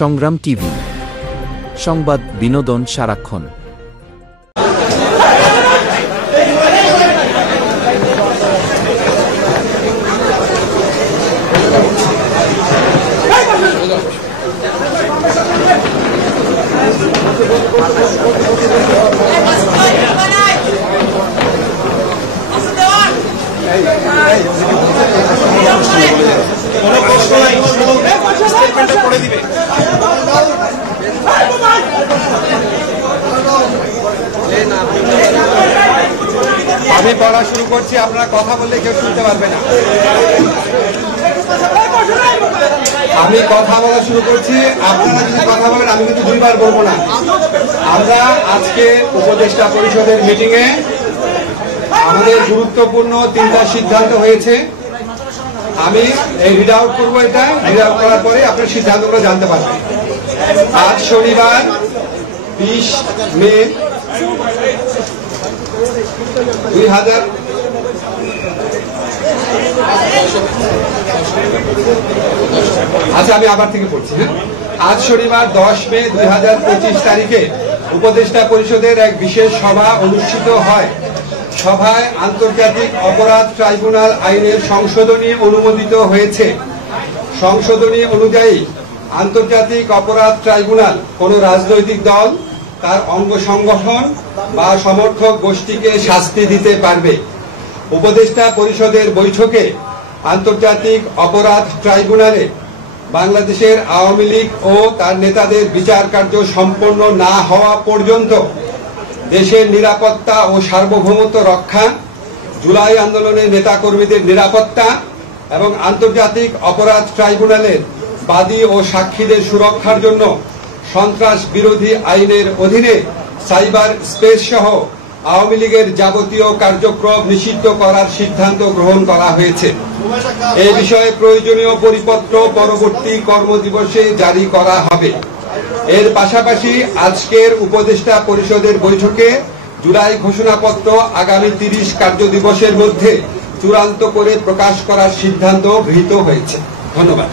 সংগ্রাম টিভি, সংবাদ বিনোদন সারাক্ষণ। আমি পড়া শুরু করছি, আপনারা কথা বললে কেউ শুনতে পারবে না। আমি কথা বলা শুরু করছি, আপনারা যদি কথা বলেন আমি কিন্তু দুইবার বলবো না। আমরা আজকে উপদেষ্টা পরিষদের মিটিং এ আমাদের গুরুত্বপূর্ণ 3টা সিদ্ধান্ত হয়েছে। আমি রিড আউট করবো, এটা রিড আউট করার পরে আপনার সিদ্ধান্তগুলো জানতে পারবেন। আজ শনিবার 20 মে 2000 আচ্ছা, আমি আবার থেকে পড়ছি। হ্যাঁ, আজ শনিবার 10 মে 2025 তারিখে উপদেষ্টা পরিষদের এক বিশেষ সভা অনুষ্ঠিত হয়। সভায় আন্তর্জাতিক অপরাধ ট্রাইব্যুনাল আইনের সংশোধনী অনুমোদিত হয়েছে। সংশোধনী অনুযায়ী আন্তর্জাতিক অপরাধ ট্রাইব্যুনাল কোন রাজনৈতিক দল, তার অঙ্গ সংগঠন বা সমর্থক গোষ্ঠীকে শাস্তি দিতে পারবে। উপদেষ্টা পরিষদের বৈঠকে আন্তর্জাতিক অপরাধ ট্রাইব্যুনালে বাংলাদেশের আওয়ামী লীগ ও তার নেতাদের বিচার কার্য সম্পন্ন না হওয়া পর্যন্ত দেশের নিরাপত্তা ও সার্বভৌমত্ব রক্ষা, জুলাই আন্দোলনের নেতাকর্মীদের নিরাপত্তা এবং আন্তর্জাতিক অপরাধ ট্রাইব্যুনালের বাদী ও সাক্ষীদের সুরক্ষার জন্য সন্ত্রাস বিরোধী আইনের অধীনে সাইবার স্পেস সহ আওয়ামী লীগের যাবতীয় কার্যক্রম নিষিদ্ধ করার সিদ্ধান্ত গ্রহণ করা হয়েছে। এ বিষয়ে প্রয়োজনীয় পরিপত্র পরবর্তী কর্মদিবসে জারি করা হবে। এর পাশাপাশি আজকের উপদেষ্টা পরিষদের বৈঠকে জুলাই ঘোষণাপত্র আগামী 30 কার্যদিবসের মধ্যে চূড়ান্ত করে প্রকাশ করার সিদ্ধান্ত গৃহীত হয়েছে। ধন্যবাদ।